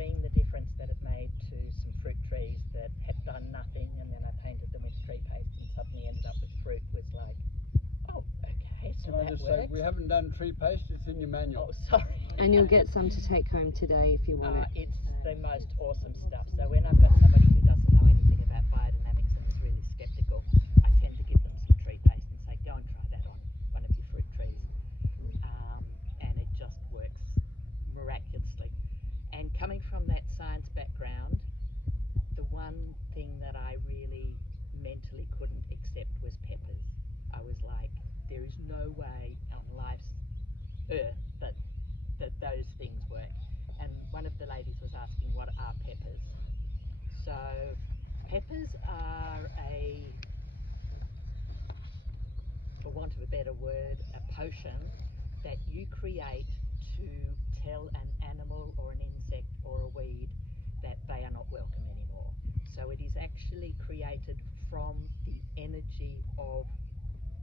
seeing the difference that it made to some fruit trees that had done nothing, and then I painted them with tree paste and suddenly ended up with fruit was like, oh, okay, so Can I that just works. say, we haven't done tree paste, it's in your manual. Oh, sorry. And you'll get some to take home today if you want it. It's the most awesome stuff. So when I've got somebody who doesn't know anything about biodynamics and is really skeptical, I tend to give them some tree paste and say, go and try that on one of your fruit trees. And it just works miraculously. And coming from that science background, the one thing that I really mentally couldn't accept was peppers. I was like, there is no way on life's earth that those things work. And one of the ladies was asking, what are peppers? So peppers are for want of a better word, a potion that you create to tell an animal or an insect or a weed that they are not welcome anymore. So it is actually created from the energy of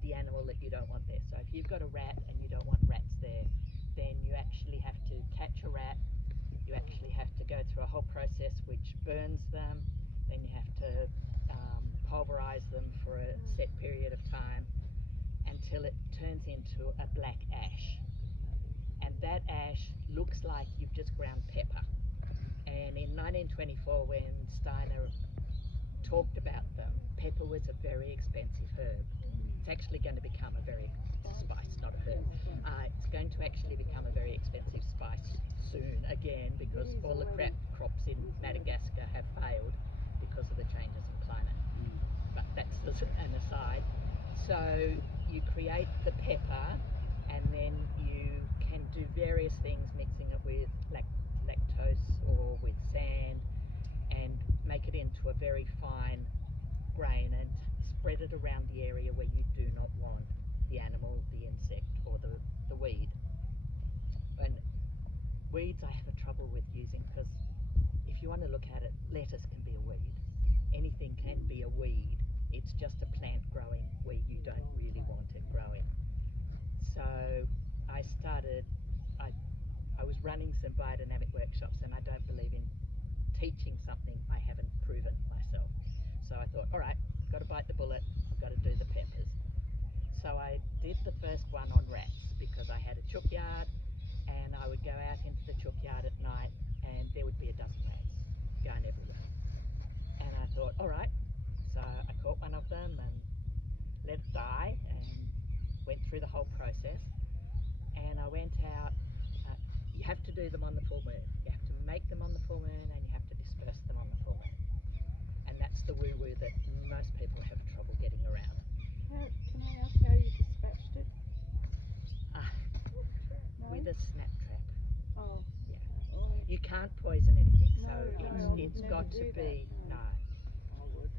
the animal that you don't want there. So if you've got a rat and you don't want rats there, then you actually have to catch a rat, you actually have to go through a whole process which burns them, then you have to pulverize them for a set period of time until it turns into a black ash. And that ash looks like you've just ground pepper. And in 1924, when Steiner talked about them, pepper was a very expensive herb. It's actually going to become a very spice, not a herb. It's going to actually become a very expensive spice soon again, because all the crops in Madagascar have failed because of the changes in climate. But that's just an aside. So you create the pepper, and then you can do various things, mixing it with lactose or with sand, and make it into a very fine grain and spread it around the area where you do not want the animal, the insect, or the weed. And weeds I have a trouble with using, because if you want to look at it, lettuce can be a weed. Anything can be a weed. It's just a plant growing where you don't really want it growing. So I was running some biodynamic workshops, and I don't believe in teaching something I haven't proven myself. So I thought, all right, I've got to bite the bullet, I've got to do the peppers. So I did the first one on rats, because I had a chook yard, and I would go out into the chook yard at night, and there would be a dozen rats going everywhere. And I thought, all right, so I caught one of them and let it die, and went through the whole process. And I went out. You have to do them on the full moon. You have to make them on the full moon, and you have to disperse them on the full moon. And that's the woo-woo that most people have trouble getting around. Can I ask how you dispatched it? No? With a snap trap. Oh. Yeah. Oh. You can't poison anything, so No, it's got to be that. no. I would.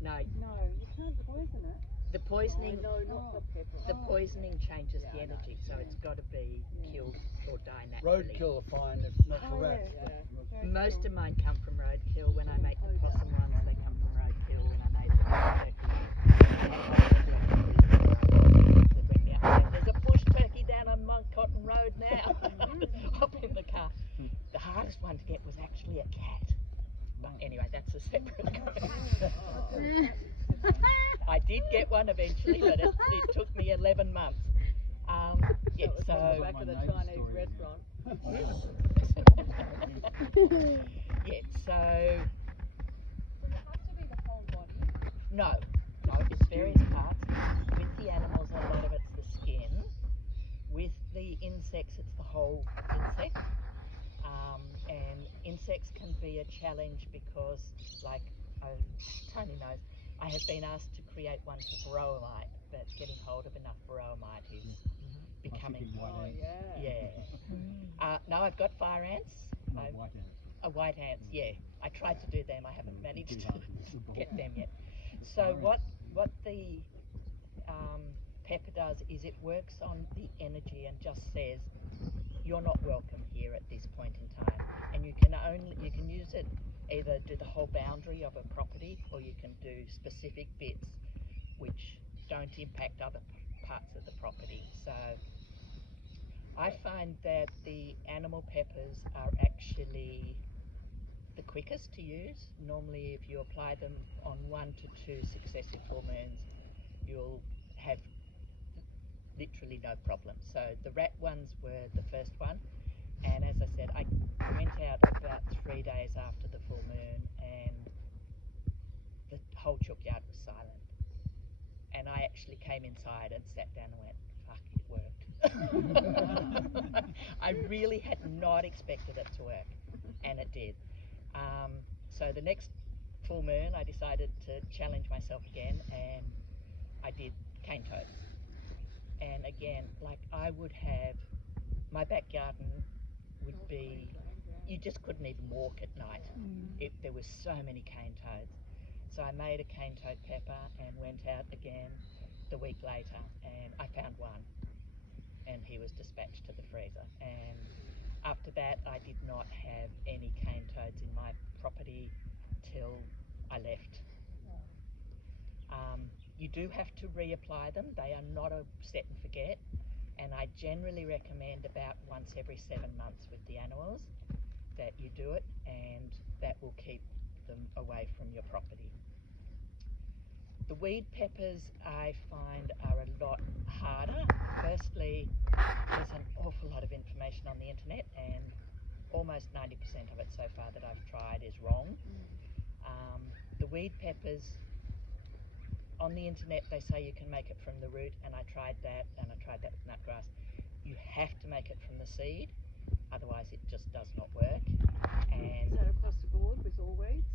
No. No, you can't poison it. The poisoning. No, not the pepper. The poisoning changes the energy, so it's got to be killed or die naturally. Roadkill are fine, if not for rats. Yeah. Most of mine come from roadkill. When I make the possum ones, they come from roadkill. When I made the turkey, there's a bush turkey down on Mont Cotton Road now. Hop in the car. The hardest one to get was actually a cat. But anyway, that's a separate question. I did get one eventually, but it took me 11 months. Yeah, so Back at the Chinese restaurant. yeah, so Does it have to be the whole body? no, it's various parts. With the animals, a lot of it's the skin. With the insects, it's the whole insect. And insects can be a challenge because, like Tony knows, I have been asked to create one for bromide, but getting hold of enough bromide is becoming. Oh, yeah. No, I've got fire ants. White ants. White ants, yeah. I tried to do them. I haven't managed to get them yet. So what the pepper does is it works on the energy and just says, you're not welcome here at this point in time, and you can use it, either do the whole boundary of a property, or you can do specific bits which don't impact other parts of the property. So I find that the animal peppers are actually the quickest to use. Normally if you apply them on 1 to 2 successive full moons, you'll have literally no problem. So the rat ones were the first one, and as I said, I went out about 3 days after the full moon and the whole chook yard was silent. And I actually came inside and sat down and went, fuck, it worked. I really had not expected it to work, and it did. So the next full moon I decided to challenge myself again, and I did cane toads. And again, like, I would have, my back garden would be, you just couldn't even walk at night. There was so many cane toads. So I made a cane toad pepper and went out again the week later, and I found one, and he was dispatched to the freezer. And after that I did not have any cane toads in my property till I left. You do have to reapply them. They are not a set and forget, and I generally recommend about once every 7 months with the animals that you do it, and that will keep them away from your property. The weed peppers I find are a lot harder. Firstly, there's an awful lot of information on the internet, and almost 90% of it so far that I've tried is wrong. The weed peppers, on the internet they say you can make it from the root, and I tried that, and I tried that with nutgrass. You have to make it from the seed, otherwise it just does not work. And is that across the board with all weeds?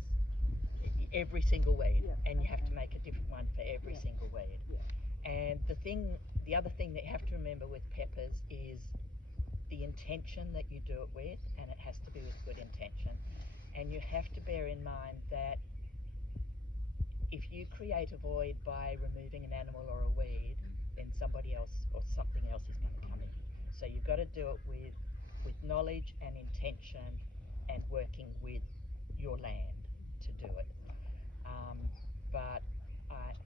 Every single weed, Yeah, and you have to okay. make a different one for every single weed. Yeah. And the other thing that you have to remember with peppers is the intention that you do it with, and it has to be with good intention. And you have to bear in mind that if you create a void by removing an animal or a weed, then somebody else or something else is going to come in. So you've got to do it with knowledge and intention, and working with your land to do it.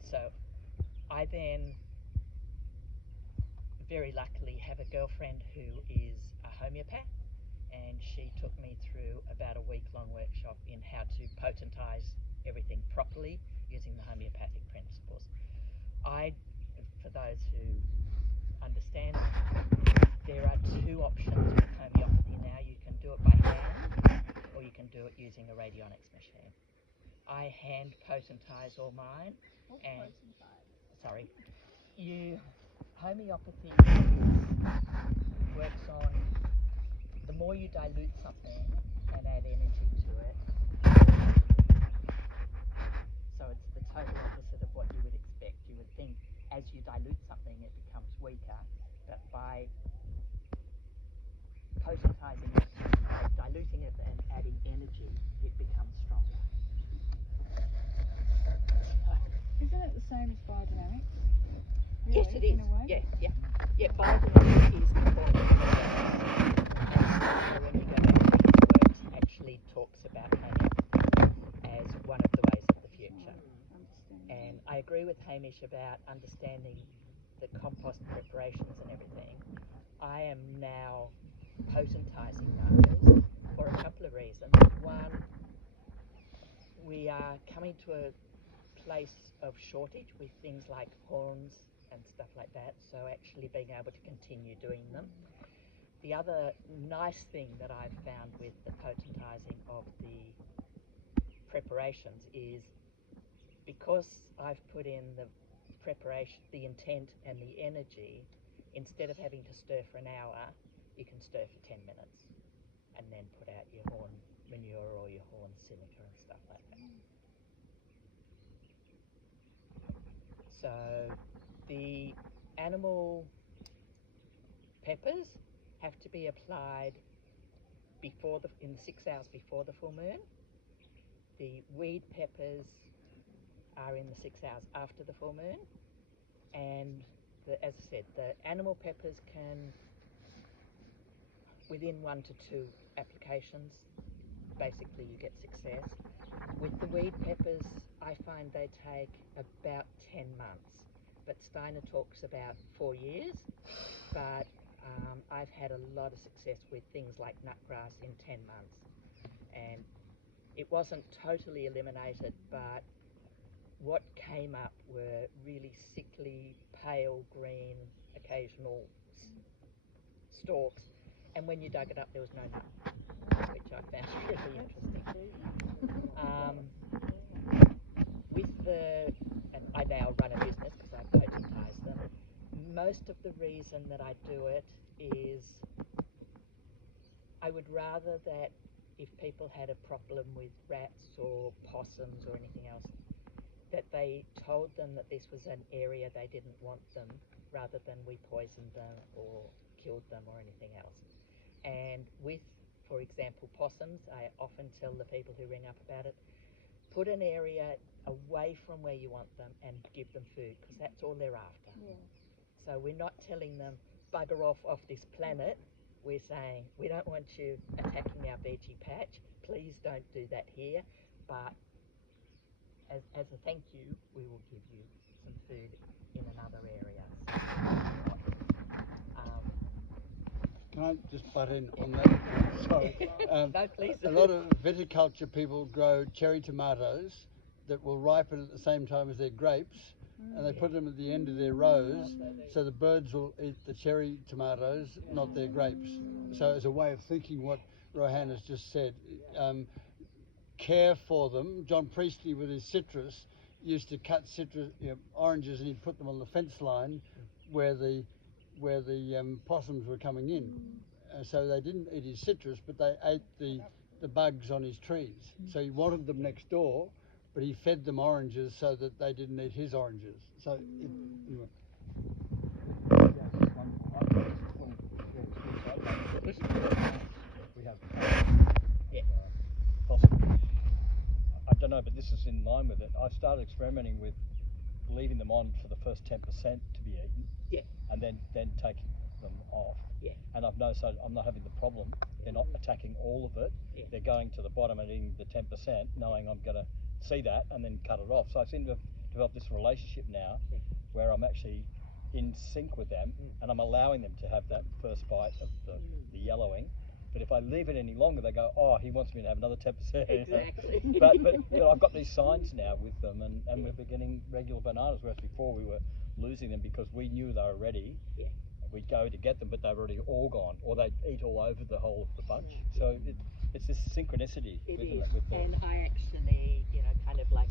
So I then very luckily have a girlfriend who is a homeopath, and she took me through about a week-long workshop in how to potentize everything properly using the homeopathic principles. For those who understand, there are 2 options with homeopathy now. You can do it by hand, or you can do it using a radionics machine. I hand potentize all mine. What's And potensize? sorry, homeopathy works on, the more you dilute something and add energy to it, so it's the total opposite of what you would expect. You would think as you dilute something it becomes weaker, but by potentizing it, diluting it and adding energy, it becomes stronger. Isn't it the same as biodynamics? Yes, it is. In a way? Yeah, biodynamic is the form of so when we go back to his works, actually talks about homeopathy as one of the ways of the future. And I agree with Hamish about understanding the compost preparations and everything. I am now potentizing those for a couple of reasons. One, we are coming to a place of shortage with things like horns and stuff like that, so actually being able to continue doing them. The other nice thing that I've found with the potentizing of the preparations is, because I've put in the preparation, the intent and the energy, instead of having to stir for an hour, you can stir for 10 minutes and then put out your horn manure or your horn silica and stuff like that. So the animal peppers have to be applied in the 6 hours before the full moon. The weed peppers are in the 6 hours after the full moon. And as I said, the animal peppers can, within 1 to 2 applications, basically you get success. With the weed peppers, I find they take about 10 months, but Steiner talks about 4 years. But I've had a lot of success with things like nutgrass in 10 months. And it wasn't totally eliminated, but what came up were really sickly, pale green, occasional stalks. And when you dug it up, there was no nut, which I found really interesting. And I now run a business because I potentize them. Most of the reason that I do it is I would rather that if people had a problem with rats or possums or anything else, that they told them that this was an area they didn't want them, rather than we poisoned them or killed them or anything else. And with, for example, possums, I often tell the people who ring up about it, put an area away from where you want them and give them food, because that's all they're after. Yeah. So we're not telling them bugger off this planet. We're saying we don't want you attacking our veggie patch. Please don't do that here. But as a thank you, we will give you some food in another area. Can I just butt in on that? Sorry. No, please. A lot of viticulture people grow cherry tomatoes that will ripen at the same time as their grapes, and they put them at the end of their rows so the birds will eat the cherry tomatoes, not their grapes. So as a way of thinking what Rohanne has just said, care for them. John Priestley with his citrus used to cut citrus, oranges, and he'd put them on the fence line where the possums were coming in. So they didn't eat his citrus, but they ate the bugs on his trees. So he wanted them next door, but he fed them oranges so that they didn't eat his oranges. So anyway. We have possum. I don't know, but this is in line with it. I started experimenting with leaving them on for the first 10% to be eaten. Yeah. And then taking them off. Yeah. And I've noticed I'm not having the problem. They're not attacking all of it. Yeah. They're going to the bottom and eating the 10%, knowing I'm going to see that and then cut it off. So I seem to have developed this relationship now where I'm actually in sync with them and I'm allowing them to have that first bite of the yellowing. But if I leave it any longer, they go, oh, he wants me to have another 10%. Exactly. but I've got these signs now with them, and we're getting regular bananas, whereas before we were losing them because we knew they were ready. Yeah. We'd go to get them, but they were already all gone, or they'd eat all over the whole of the bunch. So it's this synchronicity. It isn't is. it, with and I actually, kind of like,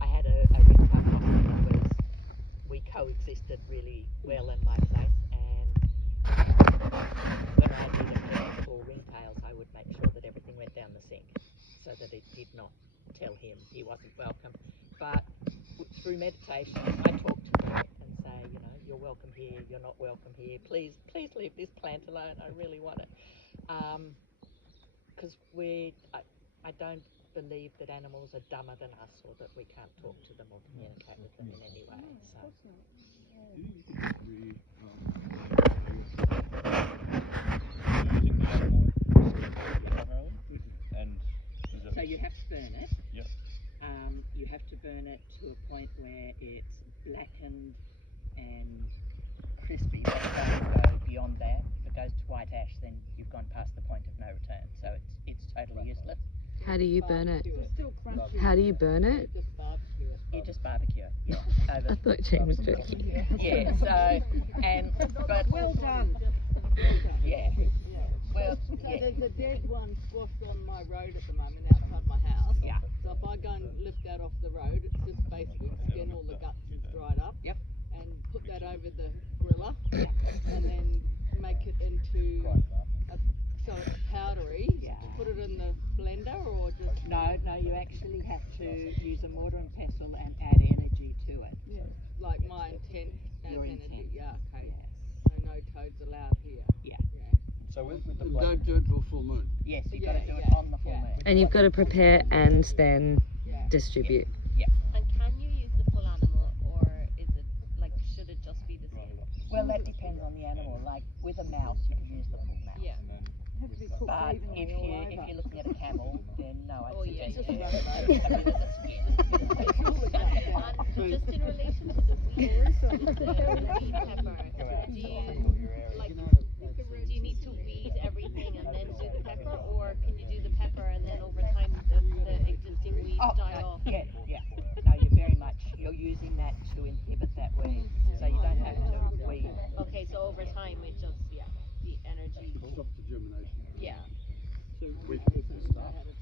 I had a ring tail possum that was, we coexisted really well in my place, and when I did a care for ringtails, I would make sure that everything went down the sink so that it did not tell him he wasn't welcome. But through meditation, I talk to them and say, you're welcome here, you're not welcome here. Please leave this plant alone. I really want it. Because I don't believe that animals are dumber than us or that we can't talk to them or communicate with them in any way. So you have to burn it. Yep. You have to burn it to a point where it's blackened and crispy, but don't go beyond that. If it goes to white ash, then you've gone past the point of no return. So it's totally useless. How do you burn it? It's still crunchy. How do you burn it? Just barbecue it. You just barbecue it. Yeah. I thought Jane was joking. Yeah. So but Well done. yeah. Well, So yeah. there's a dead one squashed on my road at the moment outside my house. Yeah. So if I go and lift that off the road, it's just basically skin all the guts is dried up. Yep. And put that over the griller. And then make it into so it's powdery. Yeah. Put it in the blender or just No, you actually have to use a mortar and pestle and add energy to it. like my intent as Your energy. intent. Yeah, okay. Yes. So no toads allowed here. Yeah. So with the And black, don't do it till full moon. Yes, you've Yeah, got to do it yeah, on the full yeah. moon. And you've got to prepare and then distribute. And can you use the full animal, or is it like should it just be the same? Well, that depends on the animal. Like with a mouse, you can use the full mouse. Yeah. Have to be cooked But evenly if all over. you're looking at a camel, then no, I'd Oh, yeah, suggest yeah. you have rid of the skin. And just in relation to the weed, the weed pepper, do you like and then do the pepper, or can you do the pepper and then over time the existing weeds die off? Yeah. No, you're using that to inhibit that weed, so you don't have to weed. Okay, so over time it just the energy. Stop the germination. Yeah.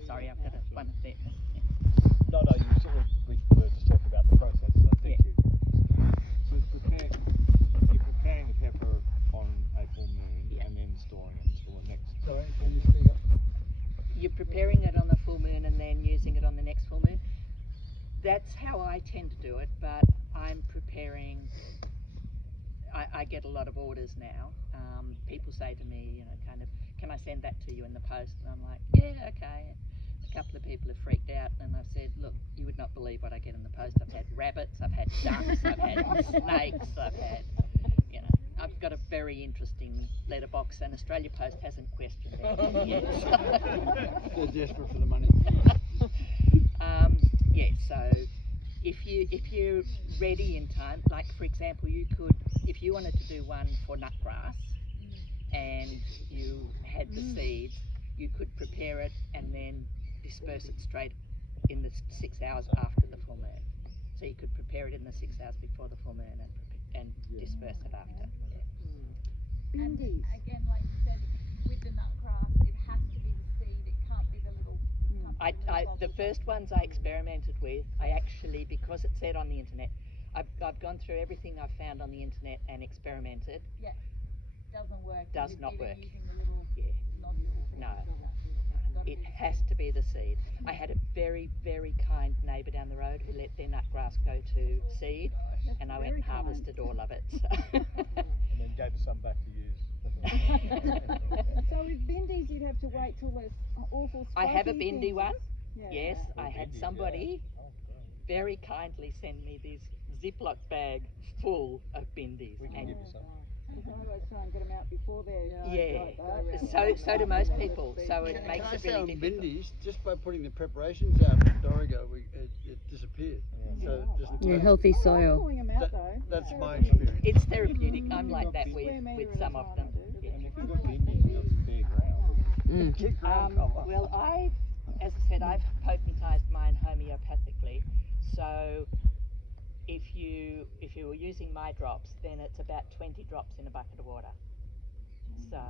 Sorry, I've got one of them. No, you sort of, we were just talking about the process, so thank you. So you're preparing the pepper on a full moon and then storing it until the next. Sorry, can you speak up? You're preparing it on the full moon and then using it on the next full moon. That's how I tend to do it, but I'm preparing. I get a lot of orders now. People say to me, kind of, can I send that to you in the post? And I'm like, yeah, okay. A couple of people have freaked out, and I've said, look, you would not believe what I get in the post. I've had rabbits, I've had ducks, I've had snakes, I've had, I've got a very interesting letterbox, and Australia Post hasn't questioned it yet. They're desperate for the money. So if you're ready in time, like for example, you could, if you wanted to do one for nutgrass and you had the seeds, you could prepare it and then disperse it straight in the 6 hours after the full moon. So you could prepare it in the 6 hours before the full moon and disperse it after. And again, like you said, with the nutgrass, it has to be the seed. It can't be the little. The first ones I experimented with, I actually, because it said on the internet, I've gone through everything I've found on the internet and experimented. Yeah, doesn't work. Does not work. Using the little nodules. No. It has to be the seed. I had a very, very kind neighbour down the road who let their nutgrass go to seed, and I went and harvested all of it. So. And then gave us some back to use. So with bindies, you'd have to wait till there's awful. I have a bindi things. one. Yeah. Yes, I had somebody very kindly send me this Ziploc bag full of bindies. We can give you some. I always try and get them out before they're. So do most people. So it makes it Can I really say on difficult. bindies, just by putting the preparations out in Dorigo, it disappeared. So just Healthy I'm soil. pulling them out though. that's my experience. It's therapeutic. I'm like that with some of them. And if you've got bindies, you've got some bare ground. Keep ground cover. Well, as I said, I've potentized mine homeopathically. So if you were using my drops, then it's about 20 drops in a bucket of water. So,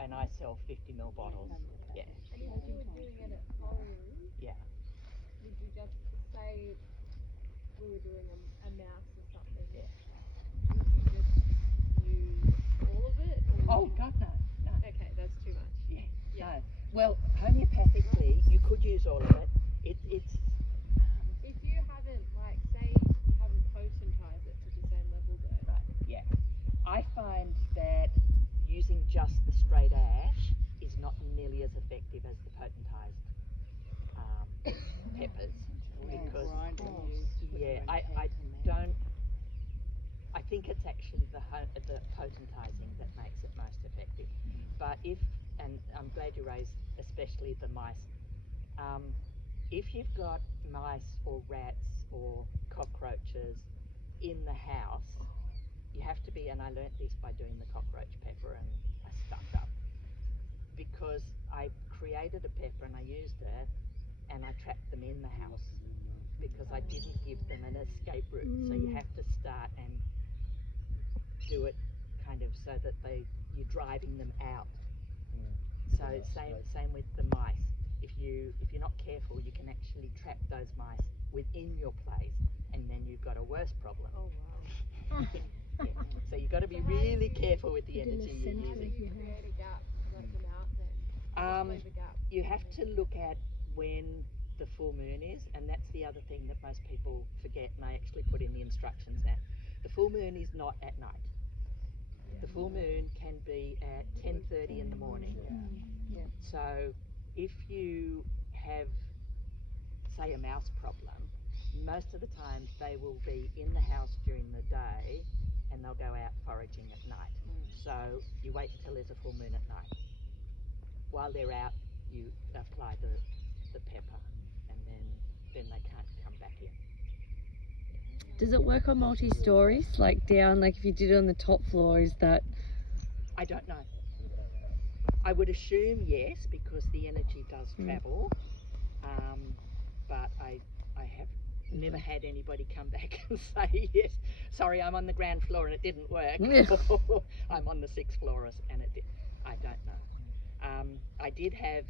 and I sell 50 ml bottles. Yeah. And if you were doing it at home, Yeah. would you just say we were doing a mouse or something? Yeah. Would you just use all of it? Or Oh God, no. okay, that's too much. Yeah. Yeah. No. Well, homeopathically, you could use all of it. It's. If you haven't, like, say you haven't potentized it to the same level though. Right. Yeah. I find that using just the straight ash is not nearly as effective as the potentized peppers, because I don't. I think it's actually the potentizing that makes it most effective. But and I'm glad you raised especially the mice. If you've got mice or rats or cockroaches in the house, you have to be, and I learnt this by doing the cockroach pepper, and I stuffed up, because I created a pepper and I used it and I trapped them in the house because I didn't give them an escape route. So you have to start and do it kind of so that you're driving them out. So same with the mice. If you're not careful, you can actually trap those mice within your place, and then you've got a worse problem. Oh wow. Yeah. So you've got to be really careful with the energy you're How do using. you create a gap to let them out then? Just leave a gap. You have to look at when the full moon is, and that's the other thing that most people forget, and I actually put in the instructions now. The full moon is not at night. The full moon can be at 10:30 in the morning. So if you have, say, a mouse problem, most of the time they will be in the house during the day and they'll go out foraging at night. So you wait until there's a full moon at night. While they're out, you apply the pepper, and then they can't come back in. Does it work on multi-stories? Like down, like if you did it on the top floor, is that? I don't know. I would assume yes, because the energy does travel. But I have never had anybody come back and say, yes, sorry, I'm on the ground floor and it didn't work. Or I'm on the 6th floor and it did. I don't know. I did have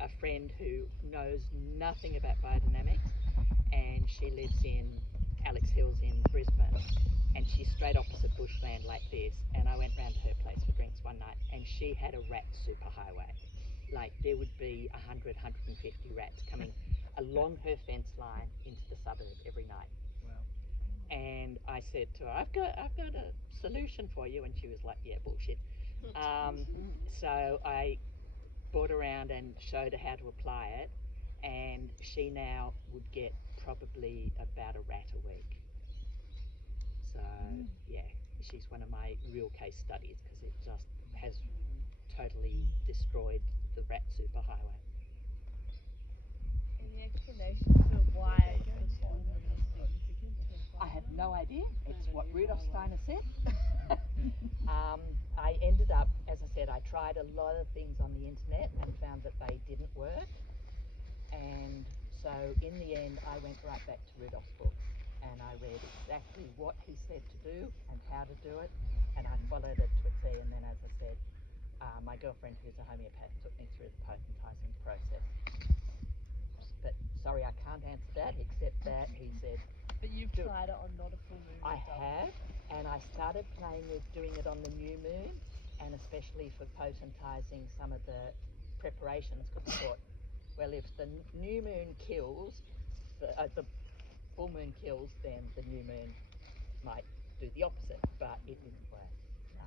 a friend who knows nothing about biodynamics, and she lives in Alex Hills in Brisbane, and she's straight opposite bushland like this. And I went round to her place for drinks one night, and she had a rat superhighway. Like there would be 100, 150 rats coming along her fence line into the suburb every night. Wow. And I said to her, I've got a solution for you, and she was like, yeah, bullshit. So I brought around and showed her how to apply it, and she now would get probably about a rat a week. So yeah, she's one of my real case studies, because it just has totally destroyed the rat superhighway. Any explanation for why it was I have no idea. It's what Rudolf Steiner said. I ended up, as I said, I tried a lot of things on the internet and found that they didn't work. And so in the end, I went right back to Rudolf's book, and I read exactly what he said to do and how to do it, and I followed it to a T. And then, as I said, my girlfriend, who's a homeopath, took me through the potentizing process. But sorry, I can't answer that, except that he said, But you've tried it on not a full moon. I have, and I started playing with doing it on the new moon, and especially for potentizing some of the preparations, because I thought, well, if the new moon kills, the full moon kills, then the new moon might do the opposite, but it didn't work. No.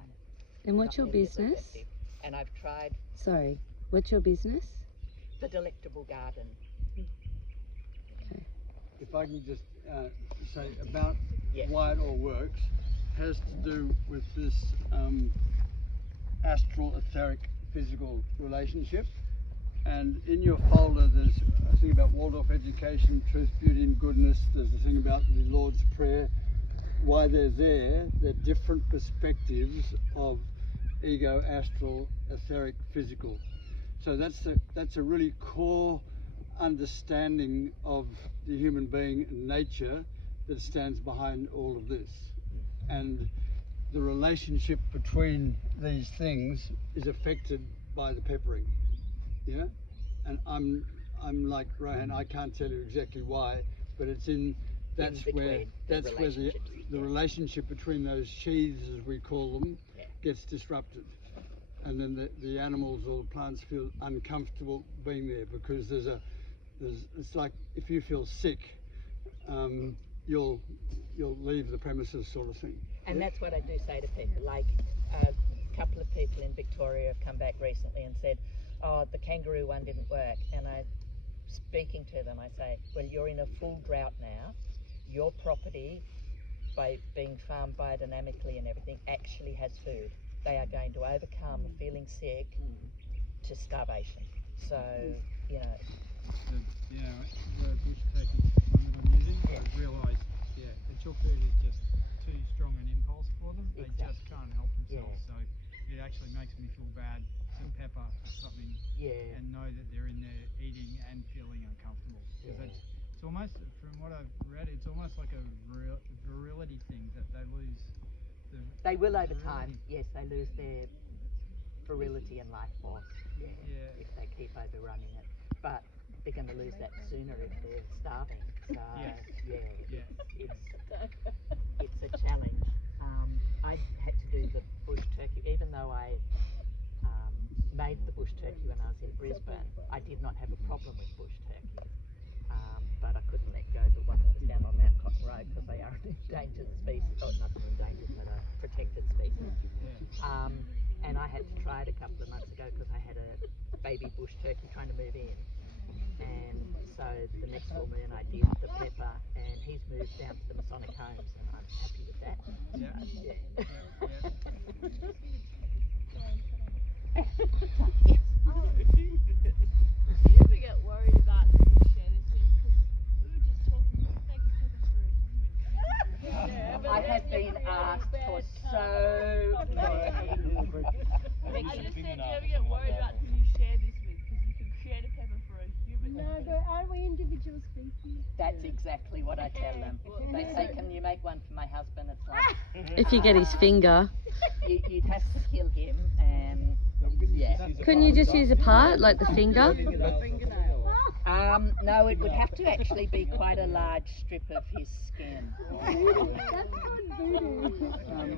And what's your business? And I've tried. Sorry, what's your business? The Delectable Garden. Okay. If I can just say about why it all works, has to do with this astral, etheric, physical relationship. And in your folder, there's a thing about Waldorf education, truth, beauty, and goodness. There's a thing about the Lord's Prayer. Why they're there, they're different perspectives of ego, astral, etheric, physical. So that's a really core understanding of the human being and nature that stands behind all of this. And the relationship between these things is affected by the peppering. Yeah? And I'm like Rohanne, I can't tell you exactly why, but it's that's where the relationship between those sheaths, as we call them, gets disrupted. And then the animals or the plants feel uncomfortable being there, because it's like if you feel sick, you'll leave the premises, sort of thing. And that's what I do say to people. Like a couple of people in Victoria have come back recently and said, oh, the kangaroo one didn't work. And speaking to them, I say, well, you're in a full drought now. Your property, by being farmed biodynamically and everything, actually has food. They are going to overcome feeling sick to starvation. So, you know. The bush turkey one that I'm using, I realised, the chook food is just too strong an impulse for them. They just can't help themselves. So it actually makes me feel bad to pepper something and know that they're in there eating and feeling uncomfortable. Because it's almost, from what I've read, it's almost like a virility thing that they lose. They will over time. Yes, they lose their virility and life force. If they keep overrunning it, but they're going to lose that sooner if they're starving. So it's a challenge. I had to do the bush turkey, even though I made the bush turkey when I was in Brisbane. I did not have a problem with bush turkey, but I couldn't let go of the one that was down on Mount Cotton Road, because they are an endangered species. Oh, not endangered, but a protected species. And I had to try it a couple of months ago because I had a baby bush turkey trying to move in. And so the next full moon I did the pepper, and he's moved down to the Masonic Homes, and I'm happy with that. Do you ever get worried about who you share this in? Because we were just talking about making pepper for a human. I have been asked for so long. I just said, do you ever get But aren't we individual species? That's exactly what I tell them. They say, can you make one for my husband? It's like, If you get his finger. you'd have to kill him, and yeah. Couldn't you just use a part, like the finger? No, it would have to actually be quite a large strip of his skin. That's not voodoo.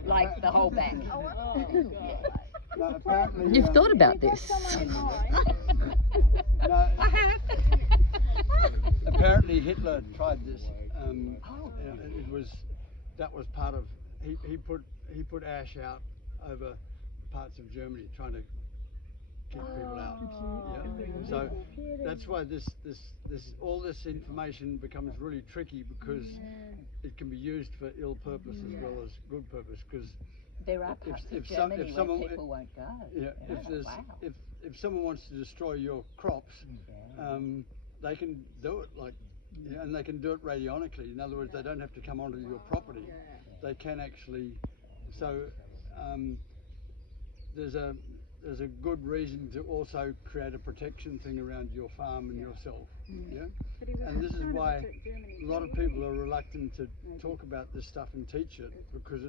Like the whole back. No, apparently, You've thought about this. Someone in mind. no, I have. apparently Hitler tried this. That was part of he put ash out over parts of Germany trying to kick people out. Yeah. So that's why this all this information becomes really tricky, because it can be used for ill purpose as well as good purpose. Because There are parts of Germany where people won't go. Yeah, if someone wants to destroy your crops, they can do it, and they can do it radionically. In other words, they don't have to come onto your property. They can actually. So there's a good reason to also create a protection thing around your farm and yourself. Yeah, and this is why a lot of people are reluctant to talk about this stuff and teach it, because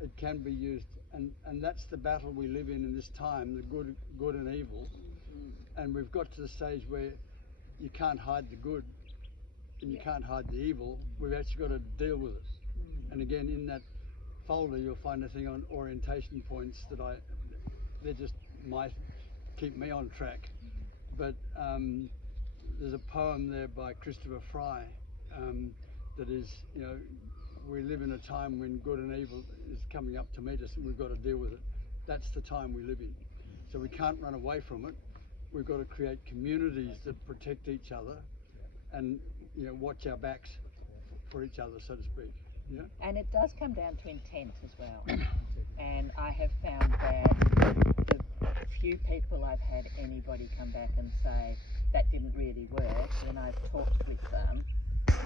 it can be used, and that's the battle we live in this time, the good and evil. And we've got to the stage where you can't hide the good and you can't hide the evil. We've actually got to deal with it. And again, in that folder you'll find a thing on orientation points that they just might keep me on track. But there's a poem there by Christopher Fry that is, we live in a time when good and evil is coming up to meet us, and we've got to deal with it. That's the time we live in. So we can't run away from it. We've got to create communities that protect each other and, watch our backs for each other, so to speak. Yeah. And it does come down to intent as well. And I have found that the few people I've had anybody come back and say that didn't really work, when I've talked with them,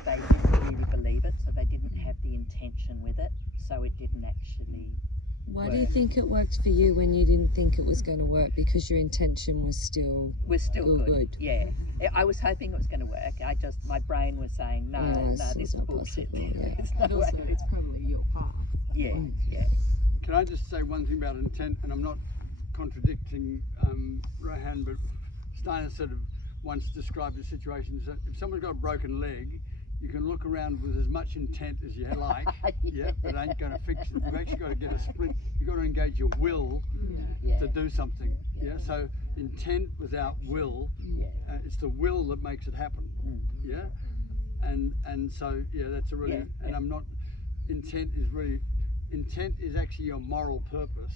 they didn't really believe it, so they didn't have the intention with it, so it didn't actually Why work. do you think it worked for you when you didn't think it was going to work? Because your intention was still good. Yeah, I was hoping it was going to work. My brain was saying no, this is not bullshit. possible, yeah. There's no And also, way. it's probably your path. Yeah, yeah. Can I just say one thing about intent, and I'm not contradicting Rohanne, but Steiner sort of once described the situation that if someone's got a broken leg, you can look around with as much intent as you like, but it ain't going to fix it. You've actually got to get a sprint. You've got to engage your will to do something. Yeah. So intent without will, it's the will that makes it happen. Yeah. And so that's a really. And I'm not. Intent is actually your moral purpose.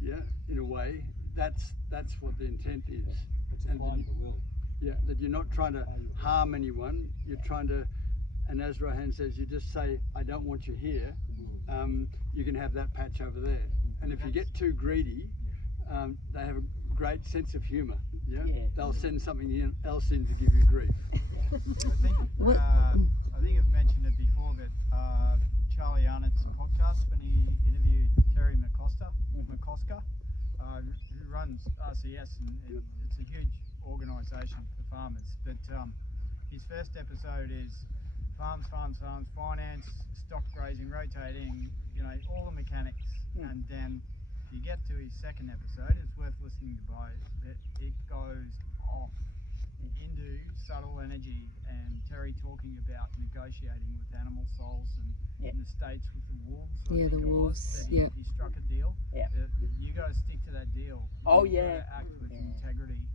Yeah. In a way, that's what the intent is. It's applying the will. Yeah, that you're not trying to harm anyone, you're trying to, and as Rohanne says, you just say, I don't want you here, you can have that patch over there. And if you get too greedy, they have a great sense of humour, they'll send something else in to give you grief. I think I've mentioned it before, but Charlie Arnott's podcast, when he interviewed Terry McCosker, who runs RCS, and it's a huge organisation for farmers, but his first episode is farms, finance, stock grazing, rotating, all the mechanics, and then if you get to his second episode, it's worth listening to both, but it goes off into subtle energy, and Terry talking about negotiating with animal souls, and in the States with the wolves, I think the it wolves, was, that he struck a deal. You got to stick to that deal. You've got to act with integrity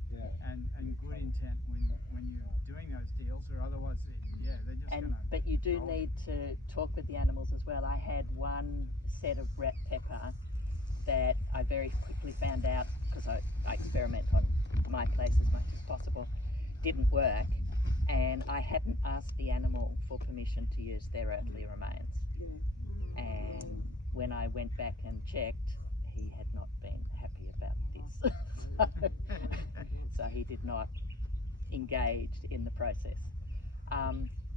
and good intent when you're doing those deals, or otherwise they're just going to. But you do need to talk with the animals as well. I had one set of rat pepper that I very quickly found out, because I experiment on my place as much as possible, didn't work, and I hadn't asked the animal for permission to use their earthly remains. And when I went back and checked, he had not been happy about this. So he did not engage in the process.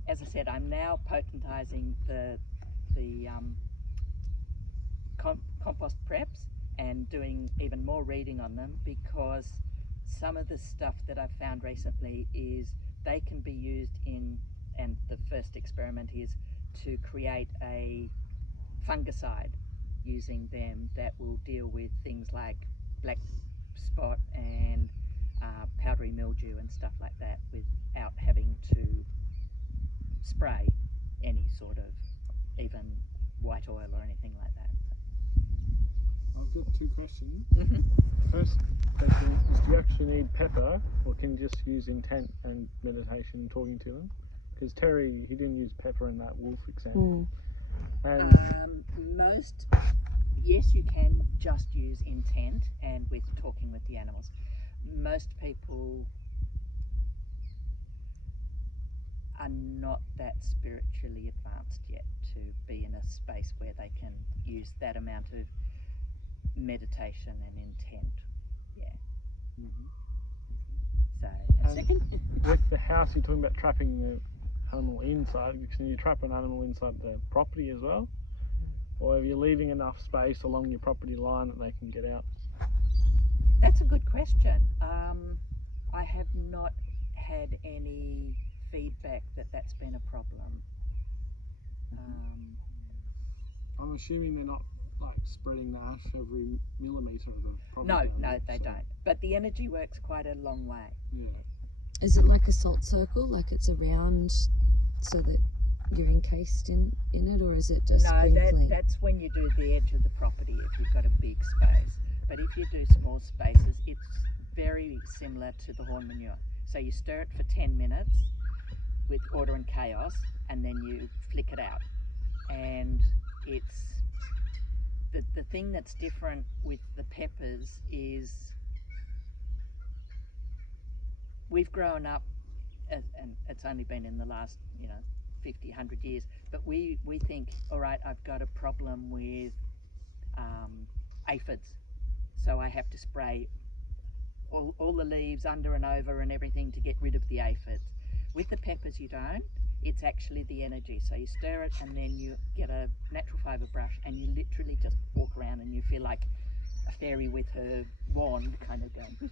As I said, I'm now potentizing the compost preps and doing even more reading on them, because some of the stuff that I've found recently is they can be used in, and the first experiment is to create a fungicide using them that will deal with things like black spot and powdery mildew and stuff like that without having to spray any sort of even white oil or anything like that. I've got two questions. Mm-hmm. First question is, do you actually need pepper, or can you just use intent and meditation talking to them? Because Terry, he didn't use pepper in that wolf example. And Yes, you can just use intent and with talking with the animals. Most people are not that spiritually advanced yet to be in a space where they can use that amount of meditation and intent. Yeah. So, and second? With the house, you're talking about trapping the animal inside. Can you trap an animal inside the property as well? Or are you leaving enough space along your property line that they can get out? That's a good question. I have not had any feedback that that's been a problem. I'm assuming they're not like spreading the ash every millimetre of the property. No, they don't. But the energy works quite a long way. Yeah. Is it like a salt circle, like it's around so that you're encased in it, or is it just sprinkling? That's when you do the edge of the property if you've got a big space. But if you do small spaces, it's very similar to the horn manure. So you stir it for 10 minutes with order and chaos, and then you flick it out. And it's the thing that's different with the peppers is we've grown up, and it's only been in the last 50, 100 years, but we think, all right, I've got a problem with aphids, so I have to spray all the leaves under and over and everything to get rid of the aphids. With the peppers you don't. It's actually the energy. So you stir it and then you get a natural fibre brush and you literally just walk around and you feel like a fairy with her wand kind of going.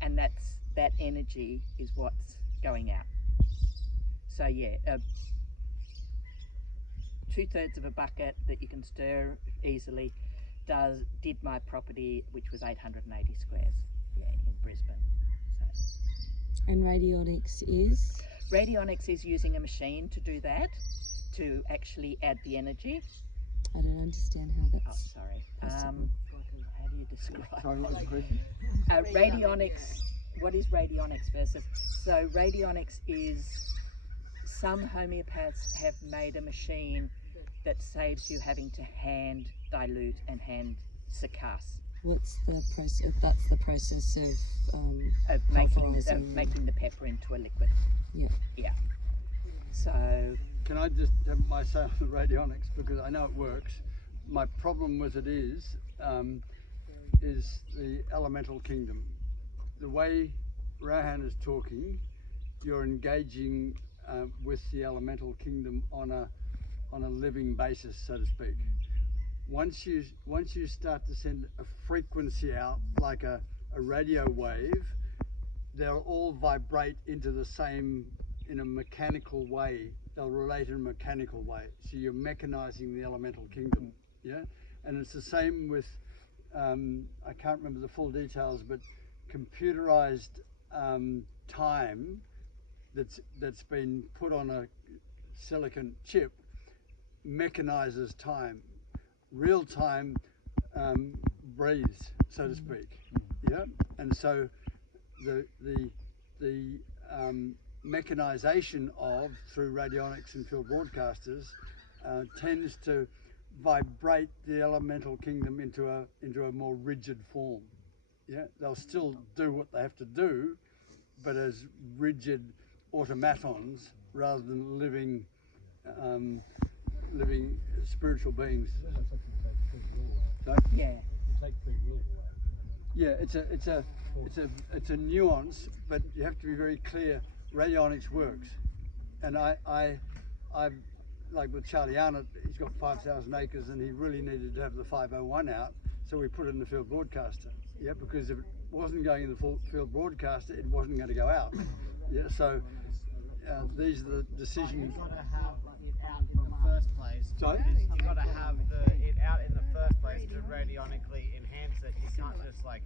And that energy is what's going out. So yeah, 2/3 of a bucket that you can stir easily did my property, which was 880 squares, in Brisbane. So. And radionics is? Radionics is using a machine to do that, to actually add the energy. I don't understand how that's sorry. possible. How do you describe Sorry, what was the question? Radionics, what is radionics versus? So radionics is, some homeopaths have made a machine that saves you having to hand dilute and hand succuss. What's the process? That's the process of making the pepper into a liquid. Yeah. Yeah. So. Can I just have my say on the radionics, because I know it works. My problem with it is the elemental kingdom. The way Rohanne is talking, you're engaging with the elemental kingdom on a living basis, so to speak. Once you start to send a frequency out, like a radio wave, they'll all vibrate into the same, in a mechanical way. They'll relate in a mechanical way. So you're mechanizing the elemental kingdom, yeah? And it's the same with, I can't remember the full details, but computerized time that's been put on a silicon chip mechanizes time. Real time breathes, so to speak, yeah? And so the mechanization of, through radionics and field broadcasters, tends to vibrate the elemental kingdom into a more rigid form. Yeah, they'll still do what they have to do, but as rigid automatons rather than living spiritual beings. So, yeah. Yeah, it's a nuance, but you have to be very clear. Radionics works, and I've like with Charlie Arnott, he's got 5,000 acres, and he really needed to have the 501 out, so we put it in the field broadcaster. Yeah, because wasn't going in the full field broadcaster, it wasn't going to go out. Yeah, so these are the decisions. You've got to have it out in the first place. Sorry? You've got to have it out in the first place to radionically enhance it. You can't just like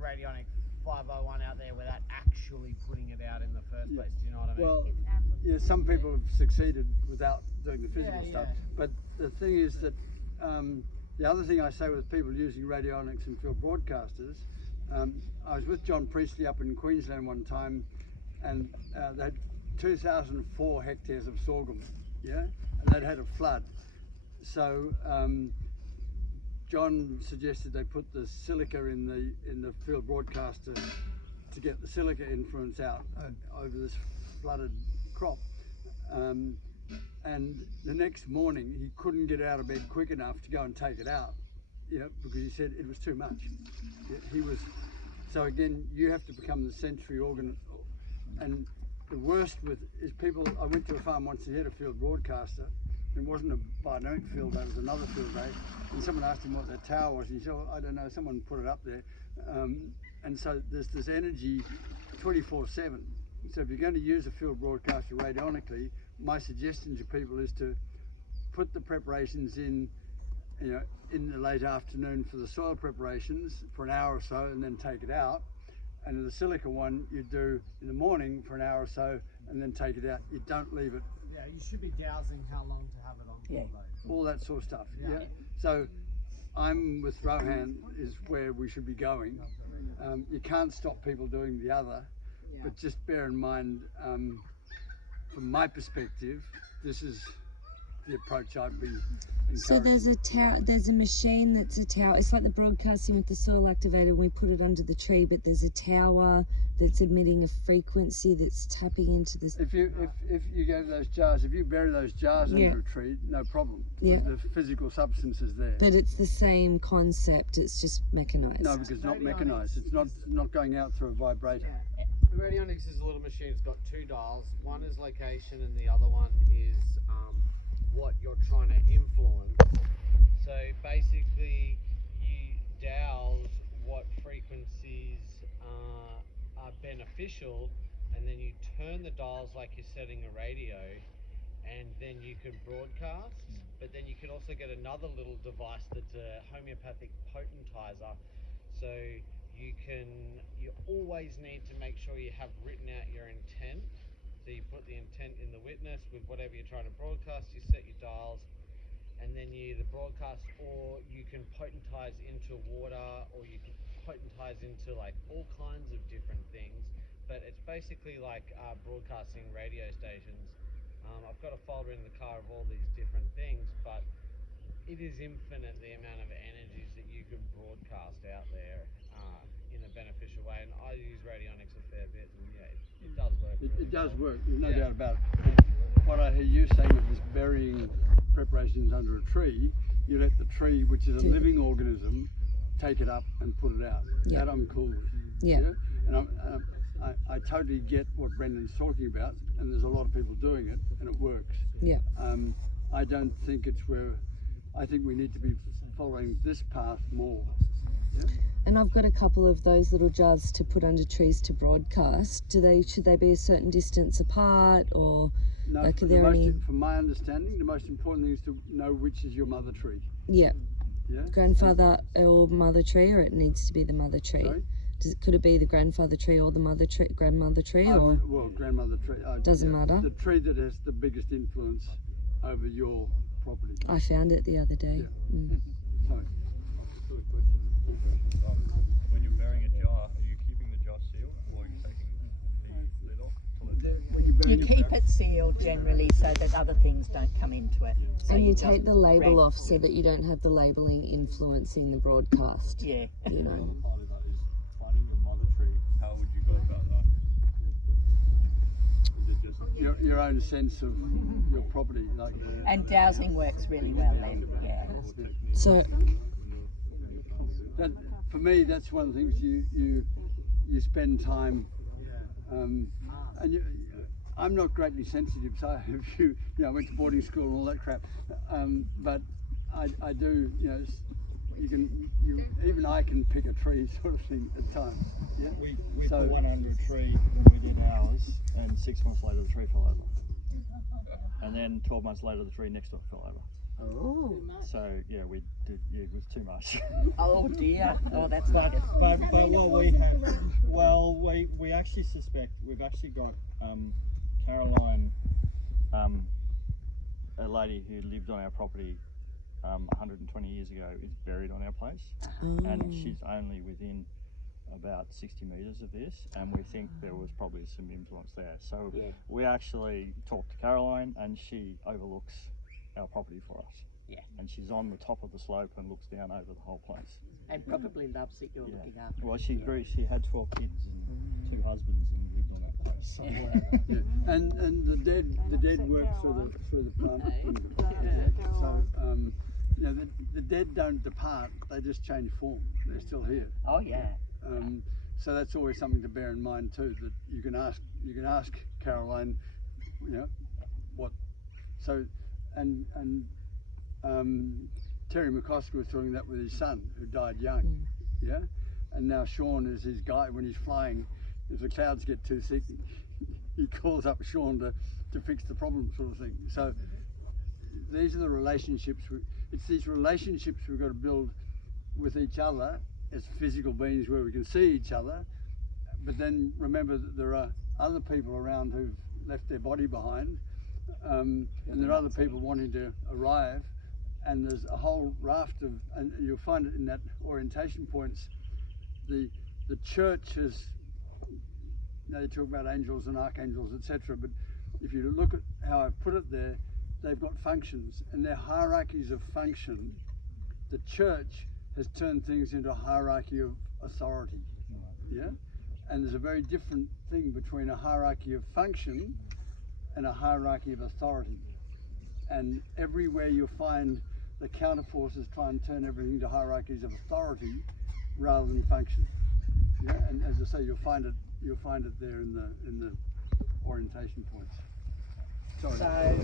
radionic 501 out there without actually putting it out in the first place. Do you know what I mean? Well, yeah, some people have succeeded without doing the physical stuff. But the thing is that the other thing I say with people using radionics and field broadcasters, I was with John Priestley up in Queensland one time, and they had 2,004 hectares of sorghum, yeah, and they'd had a flood. So John suggested they put the silica in the field broadcaster to get the silica influence out over this flooded crop. And the next morning he couldn't get out of bed quick enough to go and take it out, yeah, because he said it was too much. He was, so again, you have to become the sensory organ. And the worst is people, I went to a farm once and had a field broadcaster. It wasn't a biodynamic field day, it was another field day, and someone asked him what their tower was, and he said, oh, I don't know, someone put it up there. And so there's this energy 24/7. So if you're going to use a field broadcaster radionically, my suggestion to people is to put the preparations in, you know, in the late afternoon for the soil preparations for an hour or so, and then take it out. And the silica one you do in the morning for an hour or so, and then take it out. You don't leave it. Yeah, you should be dowsing how long to have it on for those. All that sort of stuff. Yeah. So I'm with Rohanne is where we should be going. You can't stop people doing the other, but just bear in mind, from my perspective, this is the approach I'd be encouraging. So there's a machine that's a tower. It's like the broadcasting with the soil activator. We put it under the tree, but there's a tower that's emitting a frequency that's tapping into this. If you go to those jars, if you bury those jars under a tree, no problem. Yeah. The physical substance is there. But it's the same concept. It's just mechanized. No, because it's not mechanized. It's not going out through a vibrator. The radionics is a little machine. It's got two dials. One is location, and the other one is what you're trying to influence. So basically, you dials what frequencies are beneficial, and then you turn the dials like you're setting a radio, and then you can broadcast. But then you can also get another little device that's a homeopathic potentizer. So you always need to make sure you have written out your intent. So you put the intent in the witness with whatever you're trying to broadcast, you set your dials, and then you either broadcast, or you can potentize into water, or you can potentize into like all kinds of different things. But it's basically like broadcasting radio stations. I've got a folder in the car of all these different things, but it is infinite the amount of energies that you can broadcast out there in a beneficial way. And I use radionics a fair bit, and yeah, it does work. It does work, there's no doubt about it. What I hear you saying of this burying preparations under a tree, you let the tree, which is a living organism, take it up and put it out. Yeah. That I'm cool with. Yeah. And I totally get what Brendan's talking about, and there's a lot of people doing it, and it works. Yeah. I don't think it's where, I think we need to be following this path more. Yeah? And I've got a couple of those little jars to put under trees to broadcast. Should they be a certain distance apart, or no, like, are there any? From my understanding, the most important thing is to know which is your mother tree. Yeah. Yeah. Grandfather or mother tree, or it needs to be the mother tree. Sorry? Could it be the grandfather tree or the mother tree, grandmother tree, or? Well, grandmother tree. Doesn't matter. The tree that has the biggest influence over your property. I found it the other day. Yeah. Sorry. When you're burying a jar, are you keeping the jar sealed, or are you taking the lid off? You keep it sealed generally so that other things don't come into it. So And you take the label off so that you don't have the labelling influencing the broadcast. Yeah. You know. Part of that is finding your mother tree. How would you go about that? Is it just Your own sense of your property. Like, And dowsing works really well then, yeah. So that, for me, that's one of the things you spend time, and I'm not greatly sensitive, so I went to boarding school and all that crap, but I do, even I can pick a tree sort of thing at times. Yeah. We So- put one under a tree when we did ours, and 6 months later the tree fell over. And then 12 months later the tree next to it fell over. Oh. So yeah, we did. Yeah, it was too much. Oh dear. Oh, that's But not good. what we have, well, we actually suspect we've actually got Caroline, a lady who lived on our property 120 years ago, is buried on our place, and she's only within about 60 metres of this, and we think there was probably some influence there. So we actually talked to Caroline, and she overlooks our property for us. Yeah. And she's on the top of the slope and looks down over the whole place. And probably loves that you're looking after. Well, she grew. She had 12 kids and 2 husbands and lived on that place. So Yeah. And the dead work through the plant. So the dead don't depart; they just change form. They're still here. Oh yeah. So that's always something to bear in mind too. That you can ask Caroline, what. So and Terry McCosker was talking that with his son who died young. Yeah. And now Sean is his guy when he's flying. If the clouds get too thick, he calls up Sean to fix the problem, sort of thing. So these are the relationships. It's these relationships we've got to build with each other as physical beings, where we can see each other. But then remember that there are other people around who've left their body behind, and there are other people wanting to arrive. And there's a whole raft of, and you'll find it in that orientation points. The church has, they talk about angels and archangels, etc. But if you look at how I've put it there, they've got functions, and their hierarchies of function. The church has turned things into a hierarchy of authority. Yeah, and there's a very different thing between a hierarchy of function and a hierarchy of authority. And everywhere you'll find the counter forces try and turn everything to hierarchies of authority rather than function. Yeah, and as I say, you'll find it there in the orientation points. Sorry. So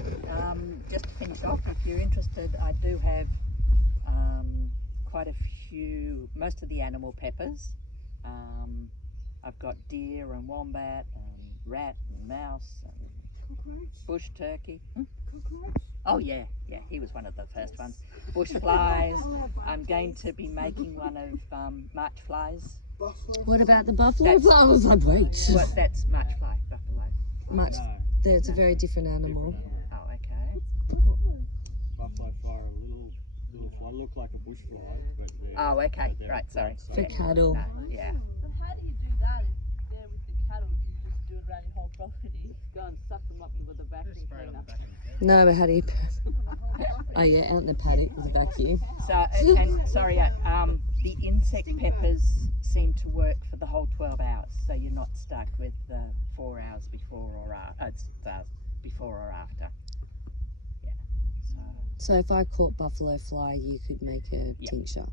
just to finish off, if you're interested, I do have quite a few, most of the animal peppers. I've got deer and wombat and rat and mouse and bush turkey. Oh yeah, he was one of the first ones. Bush flies. I'm going to be making one of March flies. What about the buffalo fly? I was like, wait. Well, that's March fly, buffalo. March. That's a very different animal. Oh, okay. buffalo fly are a little fly, look like a bush fly, but oh, okay, right, sorry. For cattle. No, yeah. But how do you do that if they're with the cattle? Do you just do it around your whole property? Go and suck them up with a vacuum cleaner. No, but how do you? Oh yeah, out in the paddock with a vacuum. So, and sorry, the insect peppers seem to work for the whole 12 hours, so you're not stuck with 4 hours before or before or after. Yeah. So if I caught buffalo fly, you could make a tincture.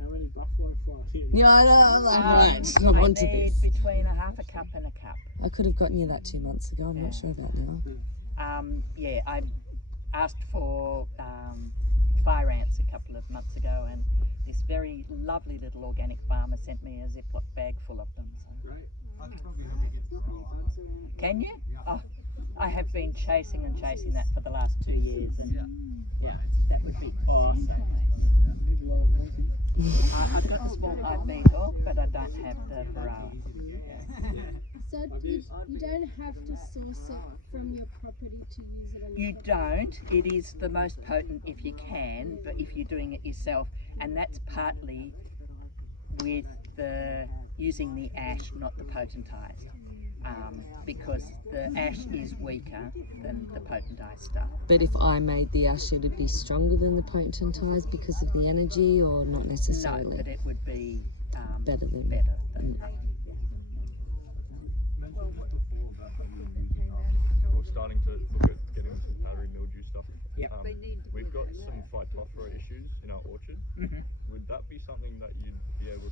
How many buffalo flies here? Yeah, I know. I'm like, right, I'm onto this. Between a half a cup and a cup. I could have gotten you that 2 months ago. I'm not sure about now. Yeah, I asked for fire ants a couple of months ago, and this very lovely little organic farmer sent me a Ziploc bag full of them. So. Right. I can probably help you get Varroa. Can you? Oh, I have been chasing that for the last 2 years, and yeah, that would be awesome. I've got the small hive beetle, but I don't have the Varroa. So you don't have to source it from your property to use it on your You don't. It is the most potent if you can, but if you're doing it yourself, and that's partly with the using the ash, not the potentized, because the ash is weaker than the potentized stuff. But if I made the ash, it would be stronger than the potentized because of the energy, or not necessarily? No, but it would be better than. We're starting to look at getting some powdery mildew stuff. Yeah. We've got some phytophthora issues in our orchard. Would that be something that you'd be able